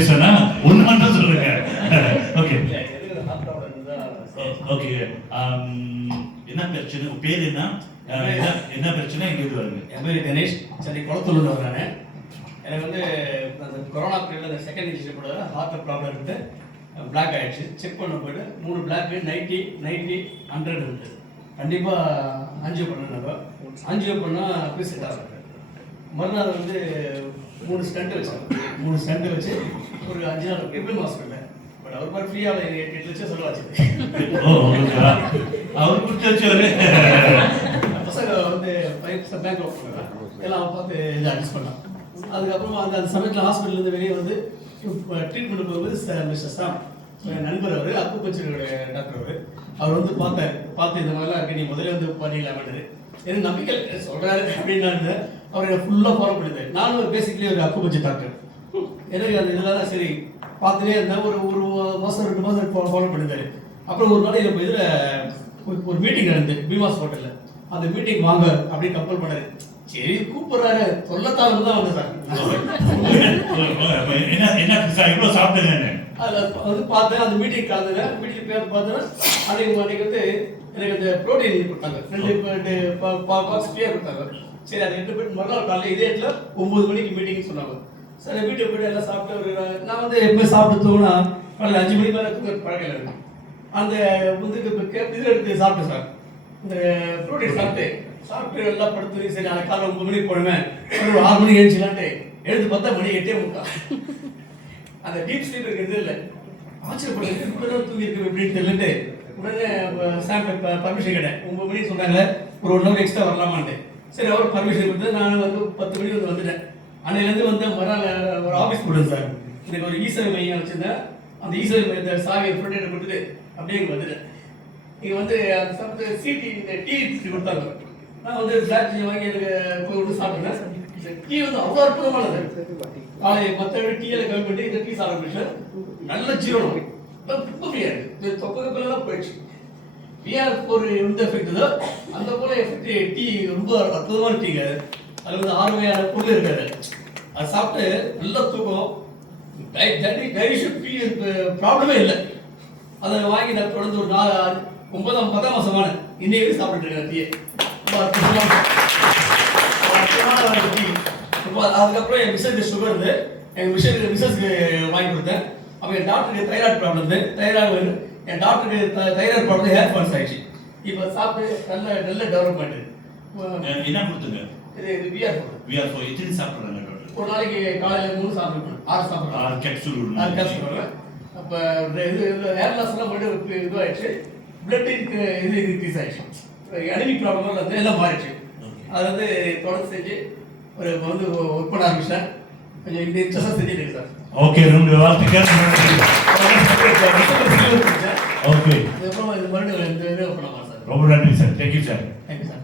பேசுவேன்னா ஒன்று மட்டும் சொல்லுங்க. Okay okay. என்ன பிரச்சனை, பேர் என்ன, என்ன பிரச்சனை, எங்கே இது வருங்க? என் பேர் கணேஷ், சென்னை குளத்தூர்ல வர்றானே. எனக்கு வந்து அந்த கொரோனா பீரியடில் அந்த செகண்ட் இன்ஜெக்ஷன் போட ஹார்ட் ப்ராப்ளம் இருந்து பிளாக் ஆகிடுச்சு. செக் பண்ண போய்ட்டு 3 பிளாக்கு 90 100 இருக்குது. கண்டிப்பாக ஆஞ்சியோ பண்ணணும். ஆஞ்சியோ பண்ணால் அப்படி செட் ஆகும். மறுநாள் வந்து 3 ஸ்டண்ட் வச்சாங்க. 3 ஸ்டண்ட் வச்சு ஒரு 5 நாள் பிபிள் ஹாஸ்பிட்டல். பட் அவர் மாதிரி ஃப்ரீயாக 8 லட்சம் செலவாச்சு. அவர் கொடுத்து பசங்க வந்து 5% பேங்க் லோன் பண்ணுறாங்க. எல்லாம் பார்த்து இதை அட்ஜஸ்ட் பண்ணலாம். அதுக்கப்புறமா அந்த சமயத்தில் ஹாஸ்பிட்டல்லேருந்து வெளியே வந்து ட்ரீட்மெண்ட் போகும்போது மிஸ்டர் சாம் என் நண்பர், அவர் அக்குபஞ்சருடைய டாக்டர், அவர் வந்து பார்த்து இந்த மாதிரிலாம் இருக்கு, நீ முதல்ல வந்து பண்ணிடலாம்ன்றது எனக்கு நம்பிக்கை சொல்கிறாரு அப்படின்னு அவர் ஃபுல்லாக ஃபாலோ பண்ணிட்டார். நானும் பேசிக்கலி ஒரு அக்குபஞ்சர் டாக்டர். எனக்கு அது இதெல்லாம் சரி பார்த்துட்டே இருந்தேன். ஒரு மாதம் 2 மாதம் ஃபாலோ பண்ணிட்டாரு. அப்புறம் ஒரு நாள் இப்போ இதில் ஒரு மீட்டிங் நடந்து பீமாஸ் ஹோட்டலில். அந்த மீட்டிங் வாங்க அப்படின்னு கம்பல் பண்ணாரு. சரி கூப்பிடுறாரு, சொல்லத்தாலும் தான் வந்து சார் என்ன இவ்வளோ சாப்பிட்டுங்க. அதில் வந்து பார்த்தேன், அந்த மீட்டிங் கலந்துங்க. மீட்டிங் பேர் பார்த்தேன்னா அன்றைக்கி வந்து எனக்கு அந்த ப்ரோட்டீன் கொடுத்தாங்க. 2 பாக்ஸ் ஃப்ரீயாக கொடுத்தாங்க. சரி அதை 8 போய்ட்டு மறுநாள் காலையில் இதே இடத்துல 9 மணிக்கு மீட்டிங்னு சொன்னாங்க. சரி வீட்டுக்கு போய்ட்டு எல்லாம் சாப்பிட்டு நான் வந்து எப்போ சாப்பிட்டு தூங்கினா காலையில் 5 மணி மேலே தூங்க பழக்கம் இருக்கு. அந்த வந்து இதில் எடுத்து சாப்பிட்டேன் சார். இந்த ப்ரோட்டீன் சாப்பிட்டு எல்லாம் படுத்து சரி நாளைக்கு காலையில் 9 மணிக்கு போடுவேன், ஒரு 6 மணிக்கு எழுச்சிலான்ட்டு எழுந்து பார்த்தா மணி 8:30. அந்த டீப் ஸ்லீப் இருக்கிறது இல்லை. ஆச்சரியப்படுறது இப்படிதான் தூங்கி இருக்கு எப்படின்னு தெரியலட்டு உடனே சாம்பிள் பர்மிஷன் கேட்டேன். 9 மணிக்கு சொன்னாங்க, ஒரு 1 ஹவர் எக்ஸ்ட்ரா வரலாமான்ட்டு. சரி அவர் பர்மிஷன் கொடுத்து நான் வந்து 10 மணிக்கு வந்துட்டேன். அன்னையிலேருந்து வந்து மறுநாள் ஒரு ஆஃபீஸ் கொடுத்தேன் சார். எனக்கு ஒரு ஈசேவை மையம் வச்சுருந்தேன். அந்த ஈசேவை மையத்தை சாவி ஃப்ரெண்ட் கொடுத்துட்டு அப்படியே இங்கே வந்துட்டேன். இங்கே வந்து அந்த சமயத்து சிடி இந்த டீ கொடுத்தாங்க. நான் வந்து பிளாக் டீ வாங்கி எனக்கு போய் விட்டு சாப்பிட்டேன். டீ வந்து அவ்வளோ அற்புதமானது. காலையில் மற்ற டீயில் கம்மி பண்ணி இந்த டீ ஆரம்பிச்சேன். நல்ல ஜீரணம், ரொம்ப ஃப்ரீயாக இருக்குது. தொப்பைலாம் போயிடுச்சு. VR4 எந்த எஃபெக்ட் இதோ அந்த போல எஃபெக்ட் டீ ரொம்ப அற்புதமான டீங்க. அது வந்து 6 வகையான பொருள் இருக்காது. அதை சாப்பிட்டு நல்லா தூக்கம், டைஜஷன் ப்ராப்ளமே இல்லை. அதை வாங்கி நான் தொடர்ந்து ஒரு 9-10 மாசமான இன்னைக்கு சாப்பிட்டு இருக்கேன் டீயை. டீ. அதுக்கப்புறம் என் மிஸ்ஸுக்கு சுகர் இருந்து எங்கள் மிஸ்ஸஸ்க்கு வாங்கி கொடுத்தேன். அப்போ என் டாக்டருக்கு தைராய்டு ப்ராப்ளம் இருந்து என் டாக்டருக்கு தைராய்டு ப்ராப்ளம் ஹேர் ஃபால்ஸ் ஆயிடுச்சு. இப்போ சாப்பிட்டு நல்ல டெவலப்மெண்ட். என்ன கொடுத்துங்க? இது VR4 எத்தனை சாப்பிட்றாங்க டாக்டர்? ஒரு நாளைக்கு காலையில் 3 சாப்பிடுவேன், 6 சாப்பிடுவேன். 6 கேப்சூல். அப்போ இது ஹேர் லாஸ்லாம் மட்டும் இதுவாகிடுச்சு. பிளட் இது இன்க்ரீஸ் ஆகிடுச்சு. அனிமிக் ப்ராப்ளம் வந்து எல்லாம் மாறிடுச்சு. அதை வந்து தொடர்ந்து செஞ்சு ஒரு வந்து ஒர்க் பண்ண ஆரம்பிச்சேன். கொஞ்சம் இந்த இன்ட்ரெஸ்டாக செஞ்சுட்டு இருக்கு சார். ஓகே, ரொம்ப வாழ்த்துக்கள். ஓகே, அதுக்கப்புறம் இது மறுபடியும் பண்ணலாம் சார். ரொம்ப நன்றி sir. Thank you sir. Thank you sir.